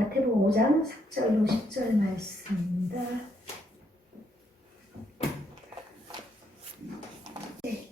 마태복음 5장 3절로 10절 말씀입니다.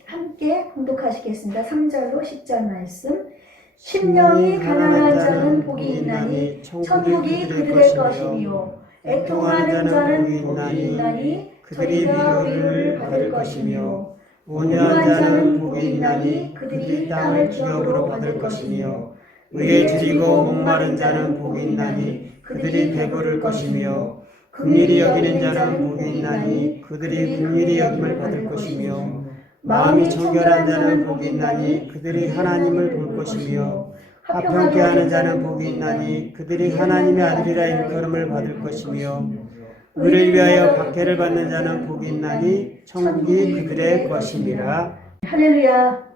함께 공독하시겠습니다. 3절로 10절 말씀. 심령이 가난한 자는 복이 있나니 천국이 그들의 것이니요 애통하는 자는 복이 있나니 저희가 위로를 받을 것이며 온유한 자는 복이 있나니 그들이 땅을 기업으로 받을 것이며 의에 줄이고 목마른 자는 복이 있나니 그들이 배부를 것이며 긍휼히 여기는 자는 복이 있나니 그들이 긍휼히 여김을 받을 것이며 마음이 청결한 자는 복이 있나니 그들이 하나님을 볼 것이며 화평케 하는 자는 복이 있나니 그들이 하나님의 아들이라 일컬음을 받을 것이며 의를 위하여 박해를 받는 자는 복이 있나니 천국이 그들의 것이니라. 할렐루야.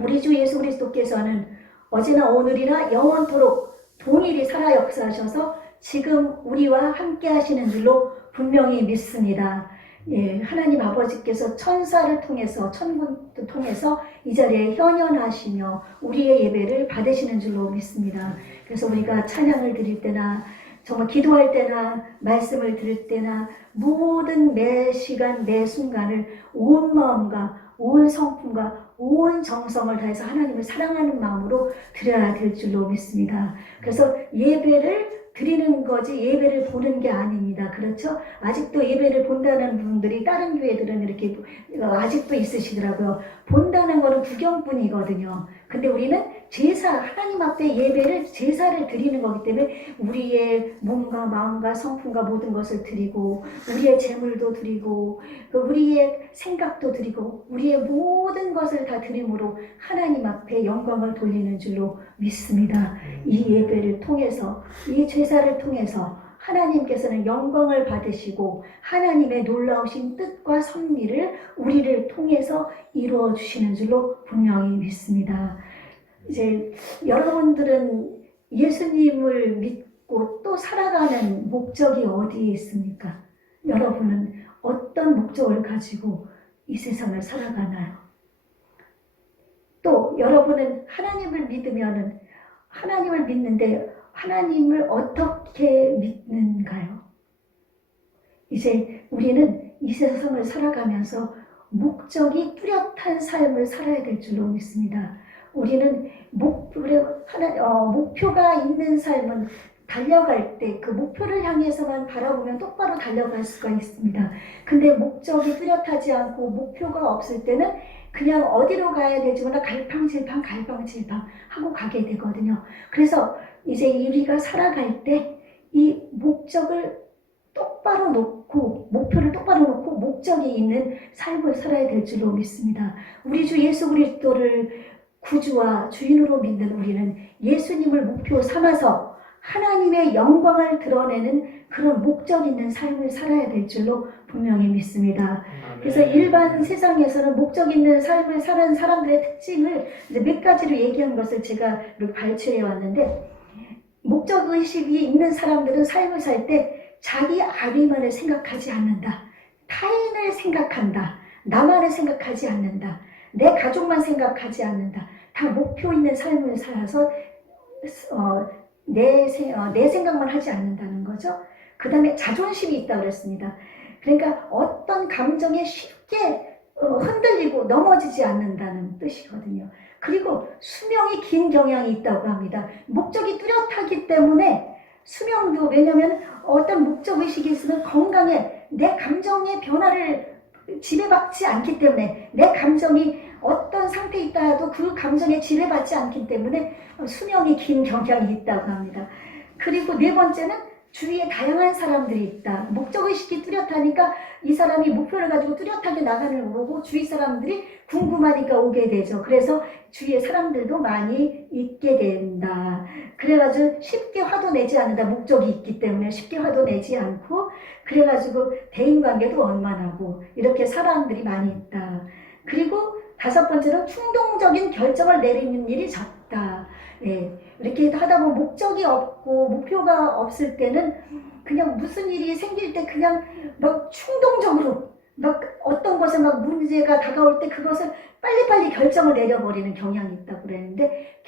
우리 주 예수 그리스도께서는 어제나 오늘이나 영원토록 동일히 살아 역사하셔서 지금 우리와 함께 하시는 줄로 분명히 믿습니다. 예, 하나님 아버지께서 천사를 통해서 천군도 통해서 이 자리에 현현하시며 우리의 예배를 받으시는 줄로 믿습니다. 그래서 우리가 찬양을 드릴 때나 정말 기도할 때나 말씀을 들을 때나 모든 매 시간 매 순간을 온 마음과 온 성품과 온 정성을 다해서 하나님을 사랑하는 마음으로 드려야 될 줄로 믿습니다. 그래서 예배를 드리는 거지 예배를 보는 게 아닙니다. 그렇죠? 아직도 예배를 본다는 분들이 다른 교회들은 이렇게 아직도 있으시더라고요. 본다는 거는 구경뿐이거든요. 근데 우리는 제사, 하나님 앞에 예배를 제사를 드리는 거기 때문에 우리의 몸과 마음과 성품과 모든 것을 드리고 우리의 재물도 드리고 우리의 생각도 드리고 우리의 모든 것을 다 드림으로 하나님 앞에 영광을 돌리는 줄로 믿습니다. 이 예배를 통해서 이 제사를 통해서 하나님께서는 영광을 받으시고 하나님의 놀라우신 뜻과 섭리를 우리를 통해서 이루어 주시는 줄로 분명히 믿습니다. 이제 여러분들은 예수님을 믿고 또 살아가는 목적이 어디에 있습니까? 여러분은 어떤 목적을 가지고 이 세상을 살아가나요? 또 여러분은 하나님을 믿으면은 하나님을 믿는데 하나님을 어떻게 믿는가요? 이제 우리는 이 세상을 살아가면서 목적이 뚜렷한 삶을 살아야 될 줄로 믿습니다. 우리는 목표가 있는 삶은 달려갈 때 그 목표를 향해서만 바라보면 똑바로 달려갈 수가 있습니다. 근데 목적이 뚜렷하지 않고 목표가 없을 때는 그냥 어디로 가야 될지 몰라 갈팡질팡 하고 가게 되거든요. 그래서 이제 우리가 살아갈 때 이 목적을 똑바로 놓고 목표를 똑바로 놓고 목적이 있는 삶을 살아야 될 줄로 믿습니다. 우리 주 예수 그리스도를 구주와 주인으로 믿는 우리는 예수님을 목표 삼아서 하나님의 영광을 드러내는 그런 목적 있는 삶을 살아야 될 줄로 분명히 믿습니다. 그래서 일반 세상에서는 목적 있는 삶을 사는 사람들의 특징을 이제 몇 가지로 얘기한 것을 제가 발췌해 왔는데, 목적의식이 있는 사람들은 삶을 살 때 자기 아비만을 생각하지 않는다. 타인을 생각한다. 나만을 생각하지 않는다. 내 가족만 생각하지 않는다. 다 목표 있는 삶을 살아서 내 생각만 하지 않는다는 거죠. 그 다음에 자존심이 있다고 그랬습니다. 그러니까 어떤 감정에 쉽게 흔들리고 넘어지지 않는다는 뜻이거든요. 그리고 수명이 긴 경향이 있다고 합니다. 목적이 뚜렷하기 때문에 수명도, 왜냐하면 어떤 목적의식이 있으면 건강에 내 감정의 변화를 지배받지 않기 때문에, 내 감정이 어떤 상태에 있다도 그 감정에 지배받지 않기 때문에 수명이 긴 경향이 있다고 합니다. 그리고 네 번째는 주위에 다양한 사람들이 있다. 목적의식이 뚜렷하니까 이 사람이 목표를 가지고 뚜렷하게 나가는 걸 보고 주위 사람들이 궁금하니까 오게 되죠. 그래서 주위에 사람들도 많이 있게 된다. 그래가지고 쉽게 화도 내지 않는다. 목적이 있기 때문에 쉽게 화도 내지 않고, 그래가지고 대인관계도 원만하고 이렇게 사람들이 많이 있다. 그리고 다섯 번째는 충동적인 결정을 내리는 일이 적다. 예, 이렇게 하다 보면 목적이 없고 목표가 없을 때는 그냥 무슨 일이 생길 때 그냥 막 충동적으로 막 어떤 것에 막 문제가 다가올 때 그것을 빨리빨리 결정을 내려버리는 경향이 있다고 그랬는데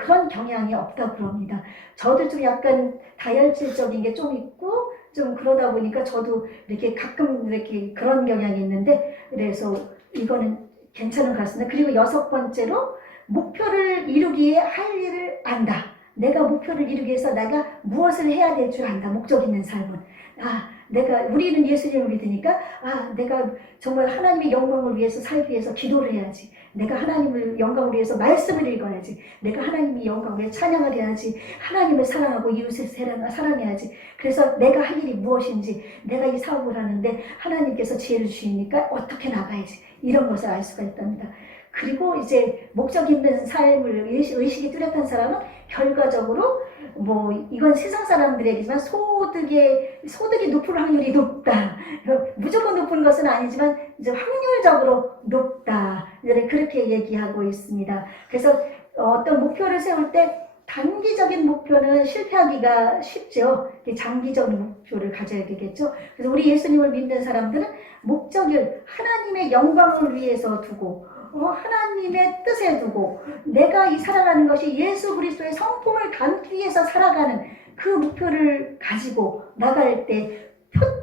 그런 경향이 없다고 그럽니다. 저도 좀 약간 다혈질적인 게 좀 있고 좀 그러다 보니까 저도 이렇게 가끔 이렇게 그런 경향이 있는데 그래서 이거는 괜찮은 것 같습니다. 그리고 6번째로 목표를 이루기에 할 일을 안다. 내가 목표를 이루기 위해서 내가 무엇을 해야 될 줄 안다. 목적 있는 삶은. 우리는 예수님을 믿으니까, 내가 정말 하나님의 영광을 위해서 살기 위해서 기도를 해야지. 내가 하나님을 영광을 위해서 말씀을 읽어야지. 내가 하나님의 영광을 위해 찬양을 해야지. 하나님을 사랑하고 이웃을 사랑해야지. 그래서 내가 할 일이 무엇인지, 내가 이 사업을 하는데 하나님께서 지혜를 주시니까 어떻게 나가야지. 이런 것을 알 수가 있답니다. 그리고 이제 목적 있는 삶을 의식이 뚜렷한 사람은 결과적으로 이건 세상 사람들에게지만 소득이 높을 확률이 높다. 무조건 높은 것은 아니지만 이제 확률적으로 높다. 그렇게 얘기하고 있습니다. 그래서 어떤 목표를 세울 때 단기적인 목표는 실패하기가 쉽죠. 장기적인 목표를 가져야 되겠죠. 그래서 우리 예수님을 믿는 사람들은 목적을 하나님의 영광을 위해서 두고 하나님의 뜻에 두고 내가 이 살아가는 것이 예수 그리스도의 성품을 담기 위해서 살아가는 그 목표를 가지고 나갈 때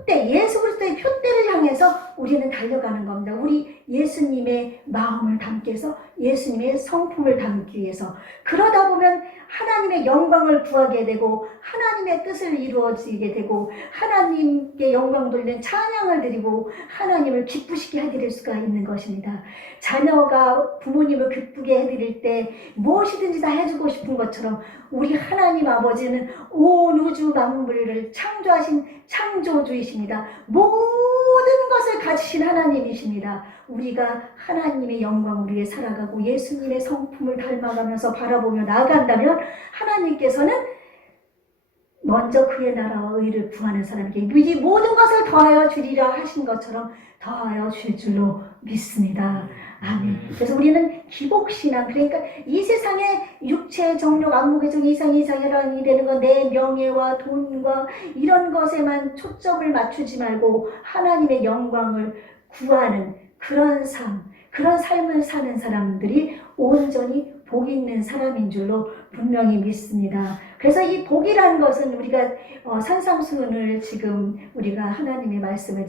예수 그리스도의 표대를 향해서 우리는 달려가는 겁니다. 우리 예수님의 마음을 담기 위해서 예수님의 성품을 담기 위해서 그러다 보면 하나님의 영광을 구하게 되고 하나님의 뜻을 이루어지게 되고 하나님께 영광 돌리는 찬양을 드리고 하나님을 기쁘시게 해드릴 수가 있는 것입니다. 자녀가 부모님을 기쁘게 해드릴 때 무엇이든지 다 해주고 싶은 것처럼 우리 하나님 아버지는 온 우주 만물을 창조하신 창조주이십니다. 모든 것을 가지신 하나님이십니다. 우리가 하나님의 영광을 위해 살아가고 예수님의 성품을 닮아가면서 바라보며 나아간다면 하나님께서는 먼저 그의 나라와 의를 구하는 사람에게 미리 모든 것을 더하여 주리라 하신 것처럼 더하여 줄 줄로 믿습니다. 아멘. 그래서 우리는 기복신앙, 그러니까 이 세상의 육체의 정욕, 안목의 정, 이상이 되는 건 내 명예와 돈과 이런 것에만 초점을 맞추지 말고 하나님의 영광을 구하는 그런 삶을 사는 사람들이 온전히 복 있는 사람인 줄로 분명히 믿습니다. 그래서 이 복이라는 것은 우리가 산상수훈을 지금 우리가 하나님의 말씀을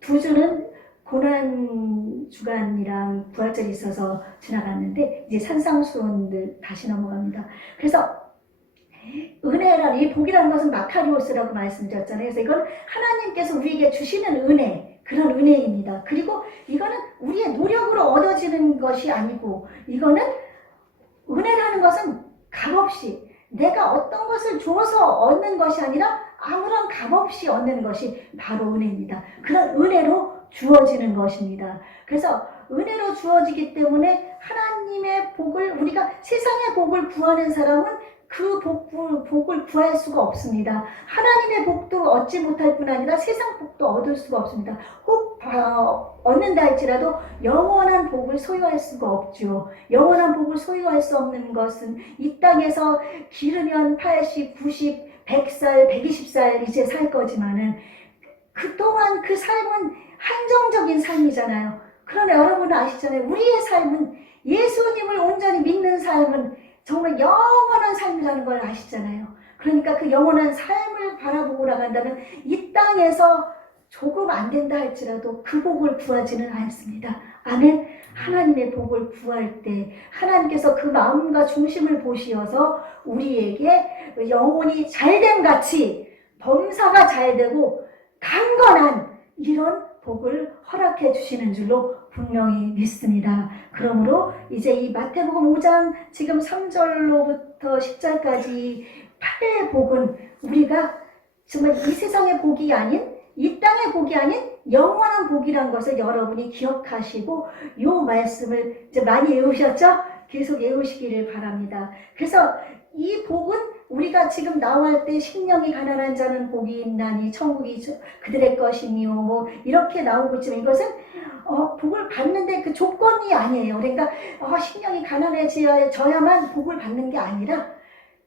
두 주는 고난 주간이랑 부활절이 있어서 지나갔는데 이제 산상수훈들 다시 넘어갑니다. 그래서 은혜라는 이 복이라는 것은 마카리오스라고 말씀드렸잖아요. 그래서 이건 하나님께서 우리에게 주시는 은혜, 그런 은혜입니다. 그리고 이거는 우리의 노력으로 얻어지는 것이 아니고 이거는 은혜라는 것은 값없이 내가 어떤 것을 주어서 얻는 것이 아니라 아무런 값없이 얻는 것이 바로 은혜입니다. 그런 은혜로 주어지는 것입니다. 그래서 은혜로 주어지기 때문에 하나님의 복을 우리가 세상의 복을 구하는 사람은 그 복을 구할 수가 없습니다. 하나님의 복도 얻지 못할 뿐 아니라 세상 복도 얻을 수가 없습니다. 혹 얻는다 할지라도 영원한 복을 소유할 수가 없죠. 영원한 복을 소유할 수 없는 것은 이 땅에서 기르면 80, 90, 100살, 120살 이제 살 거지만은 그동안 그 삶은 한정적인 삶이잖아요. 그러나 여러분은 아시잖아요. 우리의 삶은 예수님을 온전히 믿는 삶은 정말 영원한 삶이라는 걸 아시잖아요. 그러니까 그 영원한 삶을 바라보고 나간다면 이 땅에서 조금 안 된다 할지라도 그 복을 구하지는 않습니다. 아멘. 하나님의 복을 구할 때 하나님께서 그 마음과 중심을 보시어서 우리에게 영혼이 잘됨 같이 범사가 잘되고 강건한 이런 복을 허락해 주시는 줄로 분명히 믿습니다. 그러므로 이제 이 마태복음 5장 지금 3절로부터 10절까지 8의 복은 우리가 정말 이 세상의 복이 아닌 이 땅의 복이 아닌 영원한 복이라는 것을 여러분이 기억하시고 이 말씀을 이제 많이 외우셨죠? 계속 외우시기를 바랍니다. 그래서 이 복은 우리가 지금 나올 때 심령이 가난한 자는 복이 있나니 천국이 그들의 것이며 이렇게 나오고 있지만 이것은 복을 받는데 그 조건이 아니에요. 그러니까 심령이 가난해져야만 복을 받는 게 아니라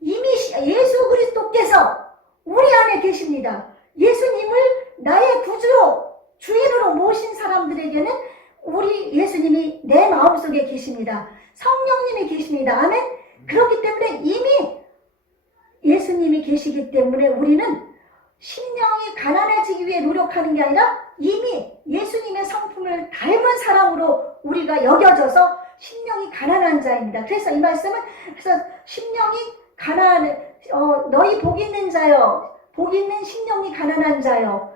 이미 예수 그리스도께서 우리 안에 계십니다. 예수님을 나의 구주로 주인으로 모신 사람들에게는 우리 예수님이 내 마음속에 계십니다. 성령님이 계십니다. 아멘. 그렇기 때문에 이미 예수님이 계시기 때문에 우리는 심령이 가난해지기 위해 노력하는 게 아니라 이미 예수님의 성품을 닮은 사람으로 우리가 여겨져서 심령이 가난한 자입니다. 그래서 이 말씀은 그래서 심령이 너희 복 있는 자여, 복 있는 심령이 가난한 자여,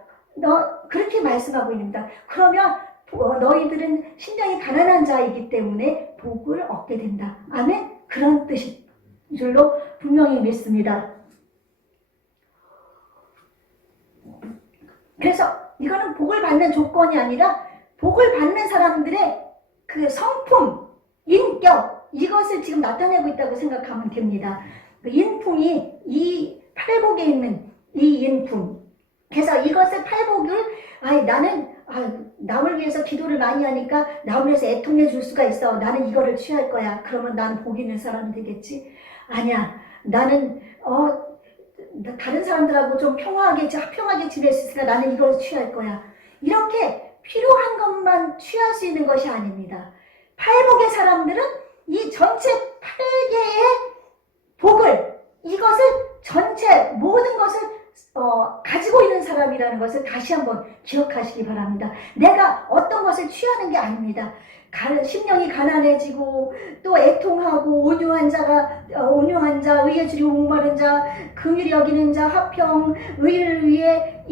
그렇게 말씀하고 있습니다. 그러면 너희들은 심령이 가난한 자이기 때문에 복을 얻게 된다. 아멘. 그런 뜻인 줄로 분명히 믿습니다. 그래서 이거는 복을 받는 조건이 아니라 복을 받는 사람들의 그 성품, 인격, 이것을 지금 나타내고 있다고 생각하면 됩니다. 그 인품이 이 팔복에 있는 이 인품. 그래서 이것을 팔복을 나는 남을 위해서 기도를 많이 하니까 남을 위해서 애통해 줄 수가 있어. 나는 이거를 취할 거야. 그러면 나는 복 있는 사람이 되겠지? 아니야. 나는 다른 사람들하고 좀 평화하게 지낼 수 있으니까 나는 이걸 취할 거야. 이렇게 필요한 것만 취할 수 있는 것이 아닙니다. 팔복의 사람들은 이 전체 8개의 복을, 이것을 전체 모든 것을 가지고 있는 사람이라는 것을 다시 한번 기억하시기 바랍니다. 내가 어떤 것을 취하는 게 아닙니다. 심령이 가난해지고 또 애통하고 온유한 자, 의에 주려 목마른 자, 긍휼히 여기는 자, 화평, 의를 위해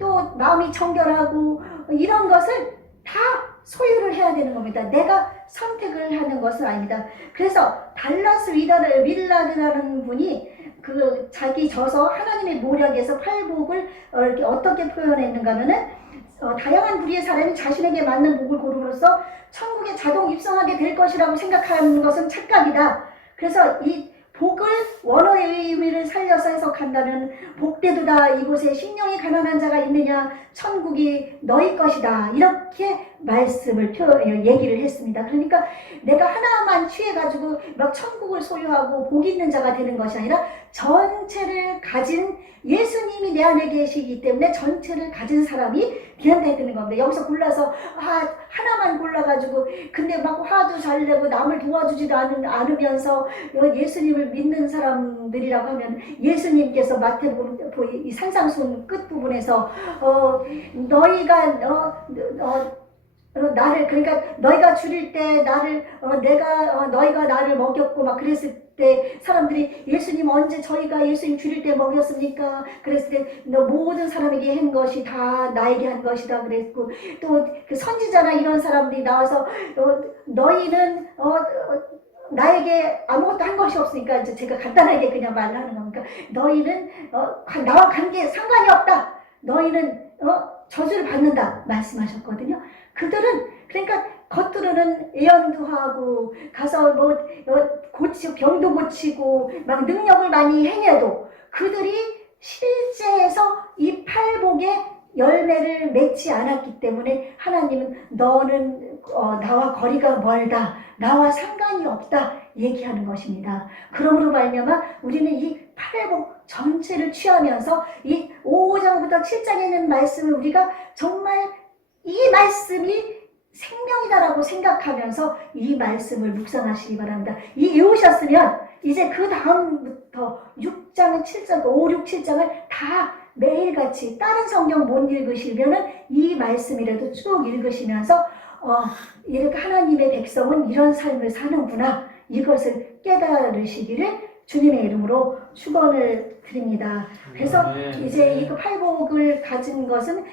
또 마음이 청결하고 이런 것을 다 소유를 해야 되는 겁니다. 내가 선택을 하는 것은 아닙니다. 그래서 달라스 윌라드라는 분이 자기 저서 하나님의 모략에서 팔복을 이렇게 어떻게 표현했는가 하면은 다양한 부류의 사람이 자신에게 맞는 복을 고름으로써 천국에 자동 입성하게 될 것이라고 생각하는 것은 착각이다. 그래서 이 복을 원어의 의미를 살려서 해석한다면 복되도다 이곳에 심령이 가난한 자가 있느냐 천국이 너희 것이다 이렇게 말씀을 얘기를 했습니다. 그러니까 내가 하나만 취해가지고 막 천국을 소유하고 복 있는 자가 되는 것이 아니라 전체를 가진 예수님이 내 안에 계시기 때문에 전체를 가진 사람이 되어야 되는 겁니다. 여기서 골라서 하나만 골라가지고 근데 막 화도 잘 내고 남을 도와주지도 않으면서 예수님을 믿는 사람들이라고 하면 예수님께서 마태복음 이 산상수훈 끝부분에서 너희가 나를 그러니까 너희가 줄일 때 나를 너희가 나를 먹였고 막 그랬을 때 사람들이 예수님 언제 저희가 예수님 줄일 때 먹였습니까? 그랬을 때 너 모든 사람에게 한 것이 다 나에게 한 것이다 그랬고 또 그 선지자나 이런 사람들이 나와서 너희는 나에게 아무것도 한 것이 없으니까 이제 제가 간단하게 그냥 말하는 겁니까? 너희는 나와 관계 상관이 없다. 너희는 저주를 받는다 말씀하셨거든요. 그들은 그러니까 겉으로는 예언도 하고 가서 병도 고치고 막 능력을 많이 행해도 그들이 실제에서 이 팔복의 열매를 맺지 않았기 때문에 하나님은 너는 나와 거리가 멀다. 나와 상관이 없다. 얘기하는 것입니다. 그러므로 말미암아 우리는 이 팔복 전체를 취하면서 이 5장부터 7장에 있는 말씀을 우리가 정말 이 말씀이 생명이다라고 생각하면서 이 말씀을 묵상하시기 바랍니다. 외우셨으면 이제 그 다음부터 6장, 7장, 5, 6, 7장을 다 매일같이 다른 성경 못 읽으시면은 이 말씀이라도 쭉 읽으시면서 이렇게 하나님의 백성은 이런 삶을 사는구나 이것을 깨달으시기를 주님의 이름으로 축원을 드립니다. 그래서 이제 이 팔복을 가진 것은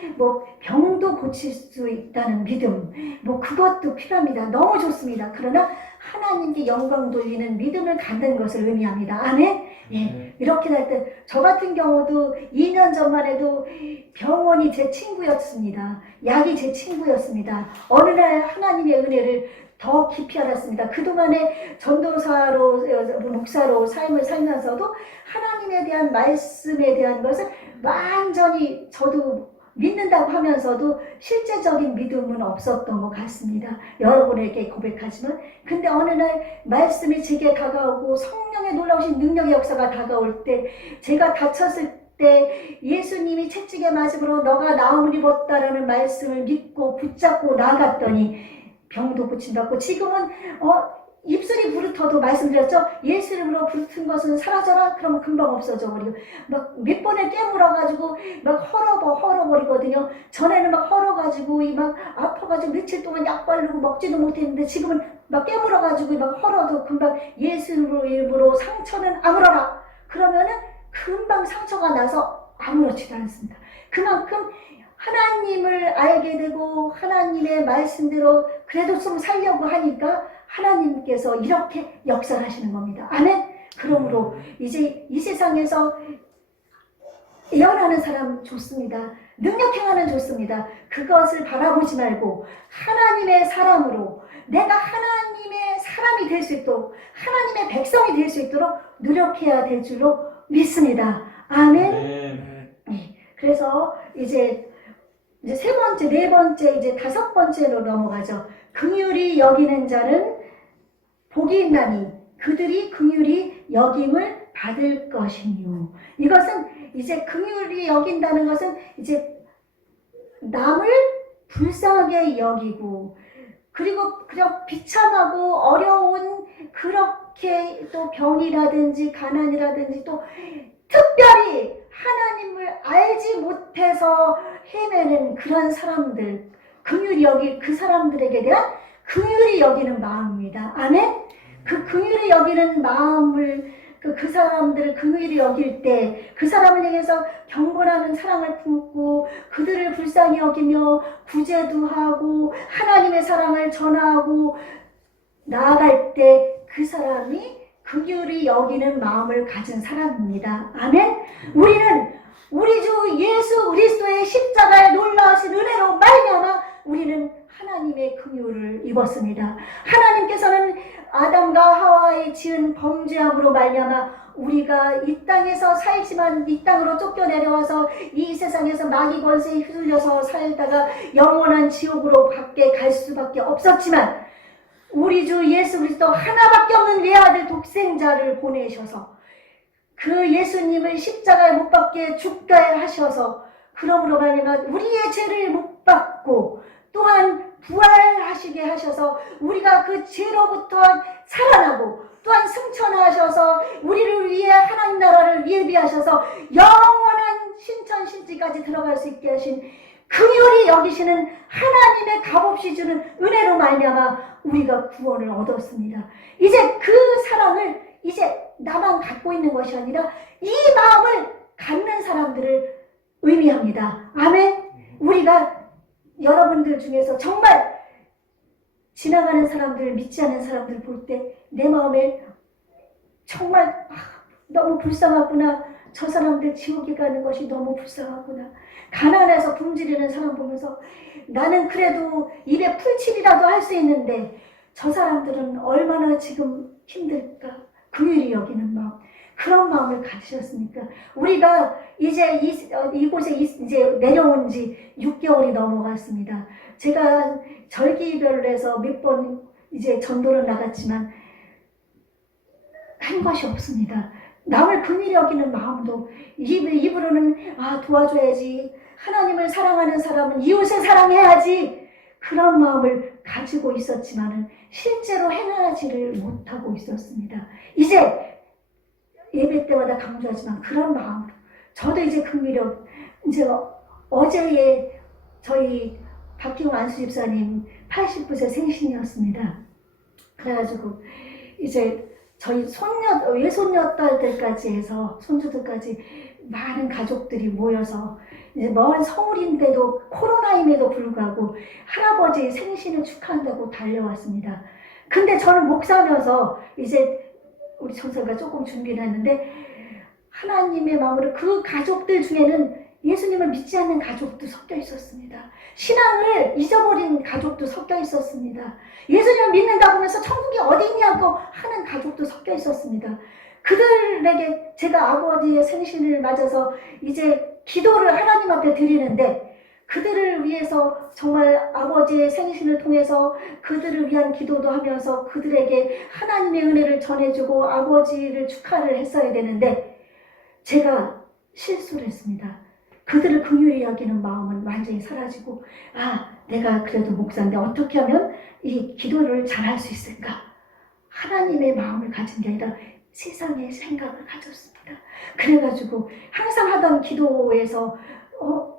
병도 고칠 수 있다는 믿음, 그것도 필요합니다. 너무 좋습니다. 그러나 하나님께 영광 돌리는 믿음을 갖는 것을 의미합니다. 아멘. 예, 이렇게 할 때 저 같은 경우도 2년 전만 해도 병원이 제 친구였습니다. 약이 제 친구였습니다. 어느 날 하나님의 은혜를 더 깊이 알았습니다. 그동안에 전도사로 목사로 삶을 살면서도 하나님에 대한 말씀에 대한 것을 완전히 저도 믿는다고 하면서도 실제적인 믿음은 없었던 것 같습니다. 여러분에게 고백하지만 근데 어느 날 말씀이 제게 다가오고 성령의 놀라우신 능력의 역사가 다가올 때 제가 다쳤을 때 예수님이 채찍에 맞음으로 너가 나음을 입었다라는 말씀을 믿고 붙잡고 나갔더니 병도 고침받고, 지금은 입술이 부르터도 말씀드렸죠. 예수 이름으로 부르튼 것은 사라져라. 그러면 금방 없어져 버리고, 막 몇 번에 깨물어가지고 막 헐어버리거든요. 전에는 막 헐어가지고 막 아파가지고 며칠 동안 약 바르고 먹지도 못했는데, 지금은 막 깨물어가지고 막 헐어도 금방 예수 이름으로 상처는 아물어라. 그러면은 금방 상처가 나서 아무렇지도 않습니다. 그만큼 하나님을 알게 되고 하나님의 말씀대로 그래도 좀 살려고 하니까 하나님께서 이렇게 역사하시는 겁니다. 아멘. 그러므로 이제 이 세상에서 예언하는 사람 좋습니다. 능력 행하는 좋습니다. 그것을 바라보지 말고 하나님의 사람으로, 내가 하나님의 사람이 될 수 있도록, 하나님의 백성이 될 수 있도록 노력해야 될 줄로 믿습니다. 아멘. 네. 그래서 이제 세 번째, 네 번째, 이제 다섯 번째로 넘어가죠. 긍휼히 여기는 자는 복이 있나니 그들이 긍휼히 여김을 받을 것이요. 이것은 이제 긍휼히 여긴다는 것은 이제 남을 불쌍하게 여기고, 그리고 그냥 비참하고 어려운, 그렇게 또 병이라든지 가난이라든지 또 특별히 하나님을 알지 못해서 헤매는 그런 사람들, 긍휼히 여기 그 사람들에게 대한 긍휼히 여기는 마음입니다. 아멘. 그 긍휼히 여기는 마음을, 그 사람들을 긍휼히 여길 때 그 사람을 향해서 경건하는 사랑을 품고 그들을 불쌍히 여기며 구제도 하고 하나님의 사랑을 전하고 나아갈 때 그 사람이 긍휼히 여기는 마음을 가진 사람입니다. 아멘. 우리는 우리 주 예수 그리스도의 십자가의 놀라우신 은혜로 말미암아 우리는 하나님의 긍휼을 입었습니다. 하나님께서는 아담과 하와의 지은 범죄함으로 말미암아 우리가 이 땅에서 살지만 이 땅으로 쫓겨내려와서 이 세상에서 마귀 권세에 휘둘려서 살다가 영원한 지옥으로 밖에 갈 수밖에 없었지만, 우리 주 예수 그리스도 하나밖에 없는 외아들 독생자를 보내셔서 그 예수님을 십자가에 못 박게 죽게 하셔서, 그러므로 말미암아 우리의 죄를 못 받고 또한 부활하시게 하셔서 우리가 그 죄로부터 살아나고 또한 승천하셔서 우리를 위해 하나님 나라를 예비하셔서 영원한 신천신지까지 들어갈 수 있게 하신 긍휼히 여기시는 하나님의 값없이 주는 은혜로 말미암아 우리가 구원을 얻었습니다. 이제 그 사랑을 이제 나만 갖고 있는 것이 아니라 이 마음을 갖는 사람들을 의미합니다. 아멘. 우리가 여러분들 중에서 정말 지나가는 사람들, 믿지 않는 사람들 볼 때 내 마음에 정말 너무 불쌍하구나, 저 사람들 지옥에 가는 것이 너무 불쌍하구나, 가난해서 굶주리는 사람 보면서 나는 그래도 입에 풀칠이라도 할 수 있는데 저 사람들은 얼마나 지금 힘들까, 긍휼히 여기는 마음, 그런 마음을 가지셨으니까 우리가 이제 이곳에 이제 내려온 지 6개월이 넘어갔습니다. 제가 절기별로 해서 몇 번 이제 전도를 나갔지만 한 것이 없습니다. 남을 긍휼히 여기는 마음도, 입으로는 도와줘야지, 하나님을 사랑하는 사람은 이웃을 사랑해야지, 그런 마음을 가지고 있었지만은 실제로 행하지를 못하고 있었습니다. 이제 예배 때마다 강조하지만 그런 마음으로 저도 이제 긍휼히, 이제 어제에 저희 박희웅 안수집사님 89세 생신이었습니다. 그래가지고 이제 저희 외손녀 딸들까지 해서 손주들까지 많은 가족들이 모여서 이제 먼 서울인데도 코로나임에도 불구하고 할아버지 생신을 축하한다고 달려왔습니다. 근데 저는 목사면서 이제 우리 청소가 조금 준비를 했는데 하나님의 마음으로 그 가족들 중에는 예수님을 믿지 않는 가족도 섞여 있었습니다. 신앙을 잊어버린 가족도 섞여 있었습니다. 예수님을 믿는다고 하면서 천국이 어디 있냐고 하는 가족도 섞여 있었습니다. 그들에게 제가 아버지의 생신을 맞아서 이제 기도를 하나님 앞에 드리는데, 그들을 위해서 정말 아버지의 생신을 통해서 그들을 위한 기도도 하면서 그들에게 하나님의 은혜를 전해주고 아버지를 축하를 했어야 되는데, 제가 실수를 했습니다. 그들을 긍휼히 여기는 마음은 완전히 사라지고, 내가 그래도 목사인데 어떻게 하면 이 기도를 잘할 수 있을까? 하나님의 마음을 가진 게 아니라 세상의 생각을 가졌습니다. 그래가지고 항상 하던 기도에서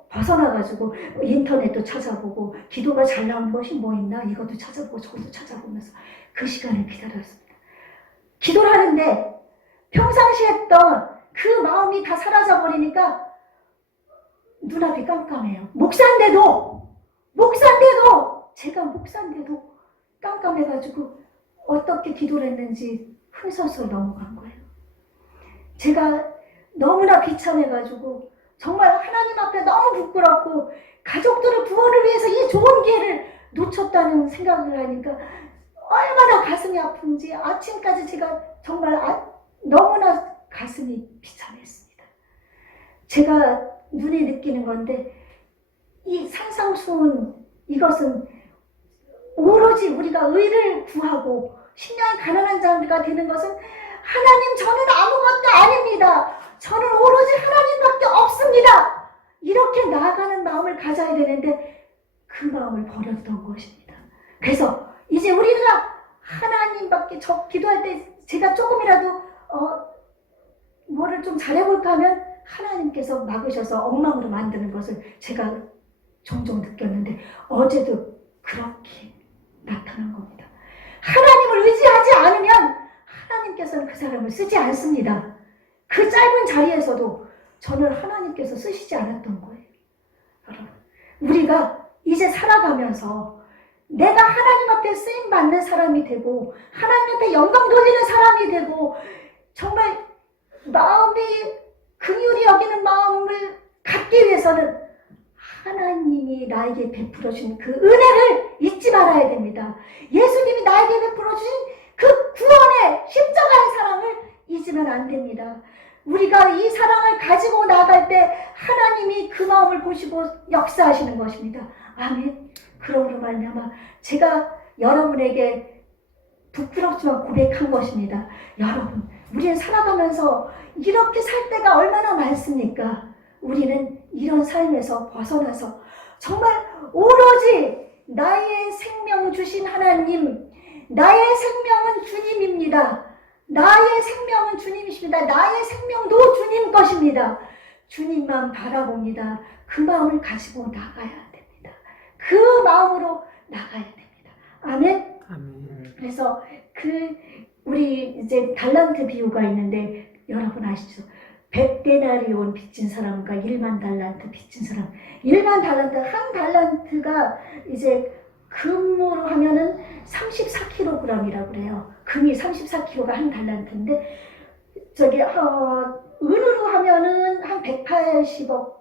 벗어나가지고 인터넷도 찾아보고, 기도가 잘 나온 것이 뭐 있나 이것도 찾아보고 저것도 찾아보면서 그 시간을 기다렸습니다. 기도를 하는데 평상시 했던 그 마음이 다 사라져버리니까 눈앞이 깜깜해요. 목사인데도 제가 목사인데도 깜깜해가지고 어떻게 기도를 했는지 흠설설 넘어간 거예요. 제가 너무나 비참해가지고 정말 하나님 앞에 너무 부끄럽고, 가족들의 구원을 위해서 이 좋은 기회를 놓쳤다는 생각을 하니까 얼마나 가슴이 아픈지 아침까지 제가 정말 너무나 가슴이 비참했습니다. 제가 눈에 느끼는 건데, 이 산상수훈, 이것은 오로지 우리가 의를 구하고 신령이 가난한 자가 되는 것은, 하나님 저는 아무것도 아닙니다, 저는 오로지 하나님밖에 없습니다, 이렇게 나아가는 마음을 가져야 되는데 그 마음을 버렸던 것입니다. 그래서 이제 우리가 하나님밖에, 저 기도할 때 제가 조금이라도 뭐를 좀 잘해볼까 하면 하나님께서 막으셔서 엉망으로 만드는 것을 제가 종종 느꼈는데, 어제도 그렇게 나타난 겁니다. 하나님을 의지하지 않으면 하나님께서는 그 사람을 쓰지 않습니다. 그 짧은 자리에서도 저는 하나님께서 쓰시지 않았던 거예요. 여러분, 우리가 이제 살아가면서 내가 하나님 앞에 쓰임받는 사람이 되고, 하나님 앞에 영광 돌리는 사람이 되고, 정말 마음이 긍휼히 여기는 마음을 갖기 위해서는 하나님이 나에게 베풀어 주신 그 은혜를 잊지 말아야 됩니다. 예수님이 나에게 베풀어 주신 그 구원의 십자가의 사랑을 잊으면 안 됩니다. 우리가 이 사랑을 가지고 나갈 때 하나님이 그 마음을 보시고 역사하시는 것입니다. 아멘. 그러므로 말미암아 제가 여러분에게 부끄럽지만 고백한 것입니다. 여러분, 우리는 살아가면서 이렇게 살 때가 얼마나 많습니까? 우리는 이런 삶에서 벗어나서 정말 오로지 나의 생명 주신 하나님, 나의 생명은 주님입니다. 나의 생명은 주님이십니다. 나의 생명도 주님 것입니다. 주님만 바라봅니다. 그 마음을 가지고 나가야 됩니다. 그 마음으로 나가야 됩니다. 아멘. 아멘. 그래서 우리 이제 달란트 비유가 있는데 여러분 아시죠? 100데나리온 빚진 사람과 1만 달란트 빚진 사람. 1만 달란트, 한 달란트가 이제 금으로 하면은 34kg이라고 그래요. 금이 34kg가 한 달란트인데, 은으로 하면은 한 180억,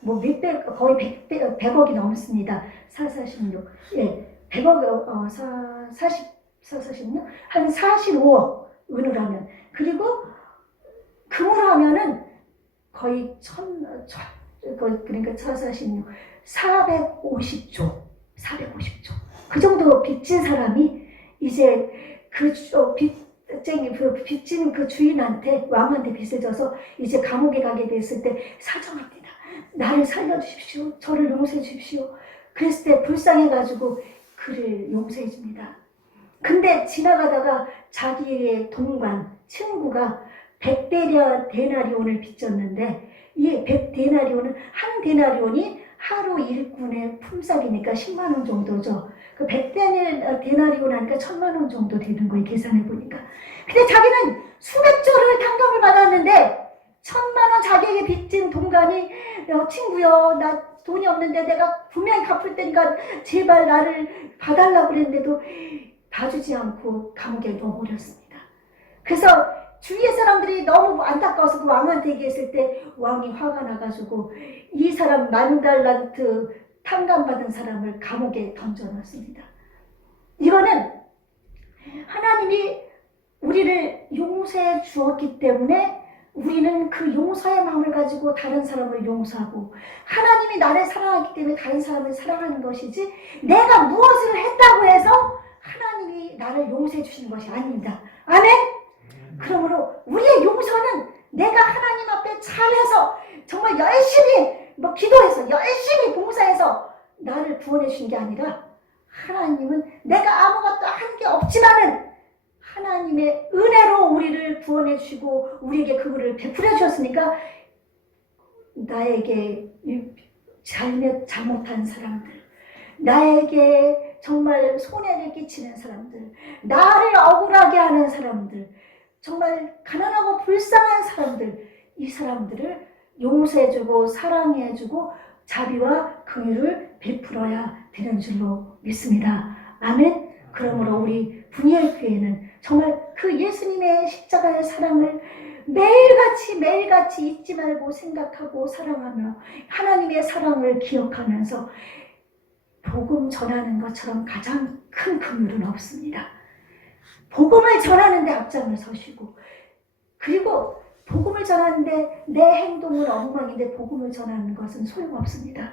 뭐 몇백, 거의 100억이 넘습니다. 446. 예. 100억, 46? 한 45억, 은으로 하면. 그리고 금으로 하면은 거의 그러니까 446, 450조. 그 정도 빚진 사람이 이제 빚진 그 주인한테, 왕한테 빚을 져서 이제 감옥에 가게 됐을 때 사정합니다. 나를 살려주십시오. 저를 용서해 주십시오. 그랬을 때 불쌍해가지고 그를 용서해 줍니다. 근데 지나가다가 자기의 동관, 친구가 100데나리온을 빚졌는데, 이 100데나리온은, 한 데나리온이 하루 일꾼의 품삯이니까 10만 원 정도죠. 그 100데나리온 하니까 1000만 원 정도 되는 거예요, 계산해 보니까. 근데 자기는 수백 조를 탕감을 받았는데 1000만 원 자기에게 빚진 동관이, 친구여, 나 돈이 없는데 내가 분명히 갚을 테니까 제발 나를 봐달라고 그랬는데도 봐주지 않고 감옥에 넣어버렸습니다. 그래서 주위의 사람들이 너무 안타까워서 그 왕한테 얘기했을 때 왕이 화가 나가지고 이 사람 10,000 달란트 탕감받은 사람을 감옥에 던져놨습니다. 이거는 하나님이 우리를 용서해 주었기 때문에 우리는 그 용서의 마음을 가지고 다른 사람을 용서하고, 하나님이 나를 사랑하기 때문에 다른 사람을 사랑하는 것이지, 내가 무엇을 했다고 해서 하나님이 나를 용서해 주시는 것이 아닙니다. 아멘? 그러므로 우리의 용서는 내가 하나님 앞에 잘해서 정말 열심히 기도해서 열심히 봉사해서 나를 구원해 주신 게 아니라 하나님은 내가 아무것도 한 게 없지만은 하나님의 은혜로 우리를 구원해 주시고 우리에게 그거를 베풀어 주셨으니까 나에게 잘못한 사람들, 나에게 정말 손해를 끼치는 사람들, 나를 억울하게 하는 사람들, 정말 가난하고 불쌍한 사람들, 이 사람들을 용서해주고 사랑해주고 자비와 긍휼을 베풀어야 되는 줄로 믿습니다. 아멘. 그러므로 우리 분이엘 교회는 정말 그 예수님의 십자가의 사랑을 매일같이 잊지 말고 생각하고 사랑하며 하나님의 사랑을 기억하면서 복음 전하는 것처럼 가장 큰 긍휼은 없습니다. 복음을 전하는데 앞장을 서시고, 그리고 복음을 전하는데 내 행동은 엉망인데 복음을 전하는 것은 소용없습니다.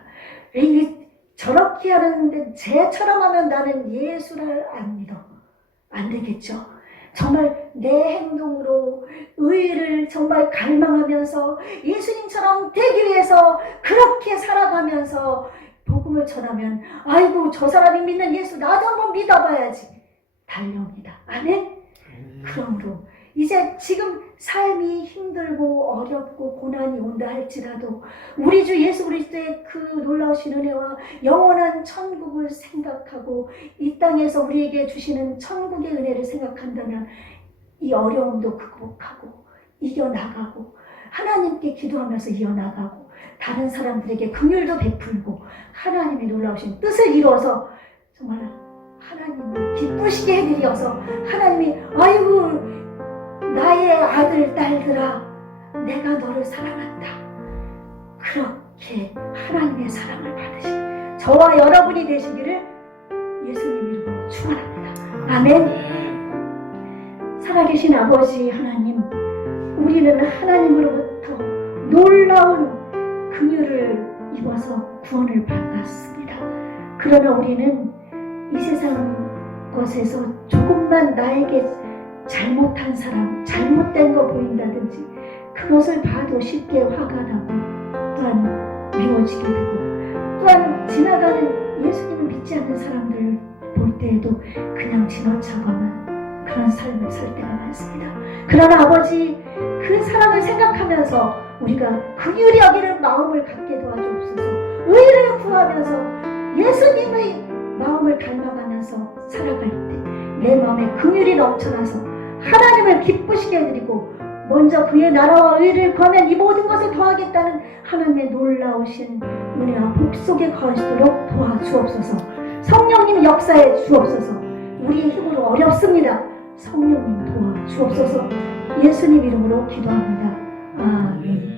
저렇게 하는데 쟤처럼 하면 나는 예수를 안 믿어. 안 되겠죠. 정말 내 행동으로 의를 정말 갈망하면서 예수님처럼 되기 위해서 그렇게 살아가면서 복음을 전하면 아이고 저 사람이 믿는 예수 나도 한번 믿어봐야지 달려옵니다. 아멘? 그러므로 이제 지금 삶이 힘들고 어렵고 고난이 온다 할지라도 우리 주 예수 그리스도의 그 놀라우신 은혜와 영원한 천국을 생각하고 이 땅에서 우리에게 주시는 천국의 은혜를 생각한다면 이 어려움도 극복하고 이겨나가고 하나님께 기도하면서 이어나가고 다른 사람들에게 긍휼도 베풀고 하나님의 놀라우신 뜻을 이루어서 정말 하나님을 기쁘시게 해드려서 하나님이 아이고 나의 아들 딸들아 내가 너를 사랑한다. 그렇게 하나님의 사랑을 받으시는 저와 여러분이 되시기를 예수님 이름으로 축원합니다. 아멘. 살아계신 아버지 하나님, 우리는 하나님으로부터 놀라운 긍휼을 입어서 구원을 받았습니다. 그러나 우리는 이 세상 것에서 조금만 나에게 잘못한 사람, 잘못된 거 보인다든지 그것을 봐도 쉽게 화가 나고 또한 미워지게 되고 또한 지나가는 예수님을 믿지 않는 사람들을 볼 때에도 그냥 지나쳐가는 그런 삶을 살 때가 많습니다. 그러나 아버지 그 사랑을 생각하면서 우리가 긍휼히 여기는 마음을 갖게 도와주옵소서. 의를 구하면서 예수님의 마음을 닮아가면서 살아갈 때 내 마음에 긍휼이 넘쳐나서 하나님을 기쁘시게 해드리고 먼저 그의 나라와 의를 구하면 이 모든 것을 더하겠다는 하나님의 놀라우신 은혜와 복 속에 거하시도록 도와주옵소서. 성령님 역사해 주옵소서. 우리의 힘으로 어렵습니다. 성령님 도와주옵소서. 예수님 이름으로 기도합니다. 아멘.